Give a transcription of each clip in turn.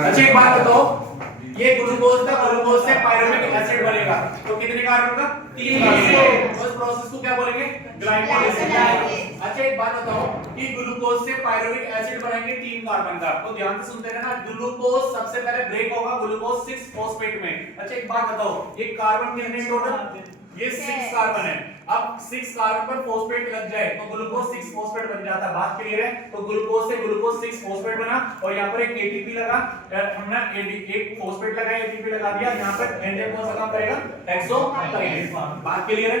अच्छा एक बात बताओ, ये ग्लूकोज था, ग्लूकोज से पायरुविक एसिड बनेगा तो कितने कार्बन का? 3 कार्बन। तो इस प्रोसेस को क्या बोलेंगे? ग्लाइकोलाइसिस। अच्छा एक बात बताओ कि ग्लूकोज से पायरुविक एसिड बनाएंगे 3 कार्बन का, तो ध्यान से सुनते रहना। ग्लूकोज सबसे पहले ब्रेक होगा ग्लूकोज 6 फॉस्फेट में। अच्छा एक बात बताओ, ये कार्बन कितने टोटल? ये 6 कार्बन है। अब 6 कार्बन पर फॉस्फेट लग जाए तो ग्लूकोज 6 फॉस्फेट बन जाता है। बात क्लियर है? तो ग्लूकोज से ग्लूकोज 6 फॉस्फेट बना और यहां पर एक एटीपी लगा, हमने एक फॉस्फेट लगाया, एटीपी लगा दिया, यहां पर एंजाइम कौन सा काम करेगा? हेक्सोकाइनेज। बात क्लियर है?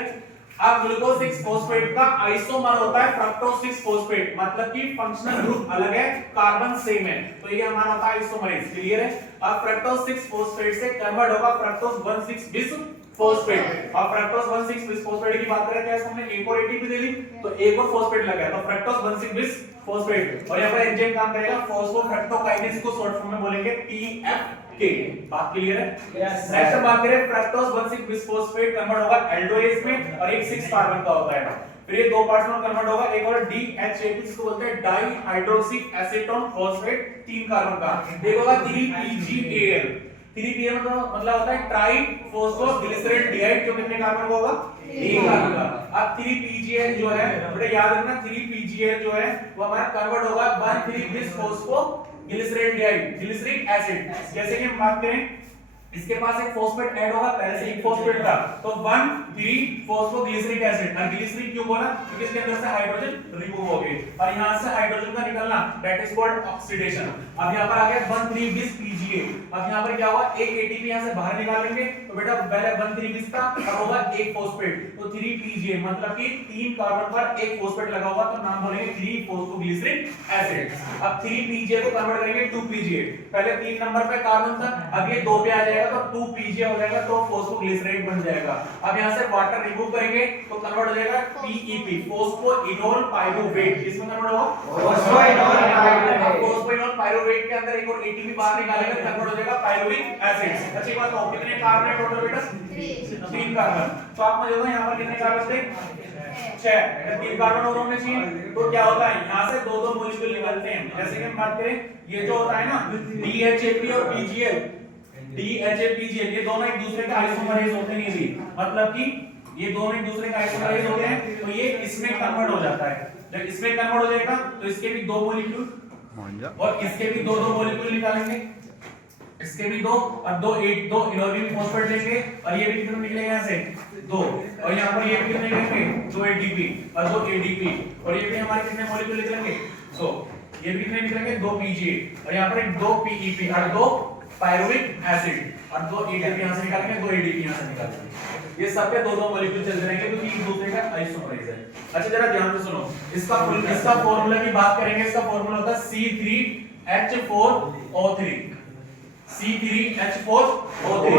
अब ग्लूकोज 6 फॉस्फेट का आइसोमर होता है फ्रक्टोज 6 फॉस्फेट, मतलब कि फंक्शनल ग्रुप अलग है, कार्बन सेम है, तो ये हमारा होता है आइसोमरेज। क्लियर है? अब फ्रक्टोज 6 फॉस्फेट से कन्वर्ट होगा फ्रक्टोज 1,6 बिस फॉस्फेट। अब फ्रक्टोज 1,6 बिस फॉस्फेट की बात करें, क्या हमने एक और एटीपी दे दी तो एक और फॉस्फेट लगा है, तो फ्रक्टोज 1,6 बिस फॉस्फेट। और यहां पर एंजाइम काम करेगा फॉस्फोफ्रक्टोकाइनेज, को शॉर्ट फॉर्म में बोलेंगे पीएफके। बात क्लियर है? यस। नेक्स्ट बात करें, फ्रक्टोज 1,6 बिस फॉस्फेट कन्वर्ट होगा एल्डोएज में और एक 6 कार्बन का होता है, फिर ये दो पार्ट्स में कन्वर्ट होगा, एक और डीएचएपी जिसको बोलते हैं di hydroxy acetone phosphate 3 carbon का, एक होगा 3PGAL। 3PGAL मतलब होता है ट्राई फॉस्फोग्लिसरॉल्डिहाइड, जो कितने कार्बन का होगा? 1 कार्बन का। अब 3PGAL जो है, बेटा याद रखना 3PGAल जो है वो हमारा कन्वर्ट होगा 1,3 बिस फॉस्फोग्लिसरॉल्डिहाइड ग्लिसरिक एसिड। जैसे कि हम बात करें, इसके पास एक फॉस्फेट ऐड होगा, पहले से एक फॉस्फेट था, तो 1,3 फॉस्फोग्लिसरिक एसिड। और ग्लिसरिक क्यों बोला? क्योंकि इसके अंदर से हाइड्रोजन रिमूव हो गए और यहां से हाइड्रोजन का निकलना, दैट इज कॉल्ड ऑक्सीडेशन। अब यहां पर आ गया 1,3 बिस PGA। अब यहां पर क्या होगा? एक एटीपी यहां से बाहर निकालेंगे, तो बेटा पहले 1,3 बिस था, अब होगा एक फॉस्फेट, तो 3PGA, मतलब कि 3 कार्बन पर एक फॉस्फेट लगा होगा, तो नाम बोलेंगे 3 फॉस्फोग्लिसरिक एसिड। अब 3PGA को कन्वर्ट करेंगे 2PGA, पहले 3 नंबर पे कार्बन था, अब ये 2 पे आ जाएगा तो 2PGA हो जाएगा, तो फॉस्फोग्लिसराइड बन जाएगा। अब यहां से वाटर रिमूव करेंगे तो कन्वर्ट हो जाएगा PEP, फॉस्फोइनोल पाइरुवेट। किसमें कन्वर्ट होगा? फॉस्फोइनोल पाइरुवेट के अंदर एक और एटीपी बाहर निकालेंगे, कन्वर्ट हो जाएगा पाइरुविक एसिड। अच्छी बात है। कितने कार्बन है टोटल बेटा? 3 कार्बन। तो आप मुझे बताओ यहां पर कितने कार्बन थे? 6। 3 कार्बन और होने चाहिए, तो क्या होता है यहां से 2-2 मॉलिक्यूल निकलते हैं। जैसे कि हम बात करें, ये जो होता है ना DHAP और PGL, DHAPGL, ये दोनों एक दूसरे के आइसोमरेज होते नहीं भी, मतलब कि ये दोनों एक दूसरे के आइसोमरेज होते हैं, तो ये इसमें कन्वर्ट हो जाता है। जब इसमें कन्वर्ट हो जाएगा तो इसके भी 2 मॉलिक्यूल और इसके भी 2-2 मॉलिक्यूल निकालेंगे, इसके भी 2 और 2 इनऑर्गेनिक फॉस्फेट लेंगे, और ये भी कितने निकलेंगे यहां से? 2, और यहां पर ये भी कितने निकलेंगे? 2 ADP और 2 ADP, और ये भी हमारे कितने मॉलिक्यूल निकलेंगे? तो ये भी कितने निकलेंगे? 2 PGA, और यहां पर 2 PEP और 2 पाइरुविक एसिड, और 2 ADP यहां से निकालेंगे, 2 ADP यहां से निकालेंगे। ये सब पे 2-2 मॉलिक्यूल चलते रहेंगे क्योंकि एक दूसरे का आइसोमरेज है। अच्छा जरा ध्यान से सुनो, इसका फार्मूला की बात करेंगे, इसका फार्मूला होता है C3H4O3। C3H4O3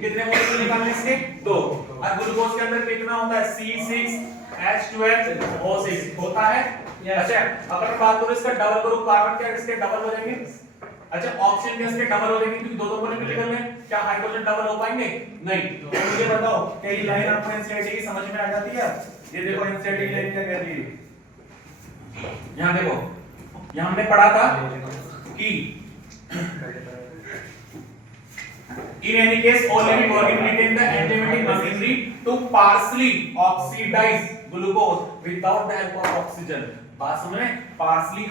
कितने मॉलिक्यूल निकालने इसके? 2। और ग्लूकोज के अंदर कितना होता है? C6H12O6 होता है। अच्छा अगर बात करो इसका डबल करो, कार्बन क्या इसके डबल हो जाएंगे? अच्छा ऑक्सीजन गैस के डबल हो जाएंगे क्योंकि 2-2 मॉलिक्यूल निकल रहे हैं, क्या हाइड्रोजन डबल हो पाएंगे? नहीं। तो मुझे बताओ तेरी लाइन आपको एनसीईआरटी की समझ में आ जाती है? ये देखो एनसीईआरटी की लाइन क्या कहती है, यहां देखो, यहां हमने पढ़ा था कि in any case all living organisms retain the enzymatic machinery to partially oxidize glucose without the help of oxygen। बात समझ में? पार्सली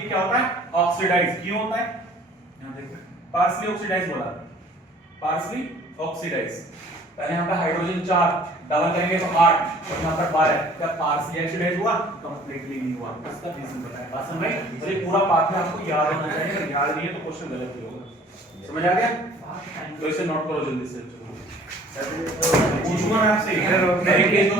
क्या होता है? ऑक्सीडाइज। क्यों होता है? यहां देखो पार्सली ऑक्सीडाइज बोला, पार्सली ऑक्सीडाइज। पहले यहां पे हाइड्रोजन 4 डबल करेंगे तो 8, और यहां पर 12, क्या पार्सली ऑक्सीडाइज हुआ? कंप्लीटली नहीं हुआ। इसका रीजन बताया। बात समझ में? तो ये पूरा पाथवे आपको याद होना चाहिए, अगर याद नहीं है तो क्वेश्चन गलत ही होगा। समझ आ गया? तो इसे नोट करो जल्दी से। पूछूंगा मैं आपसे, मेरी केस में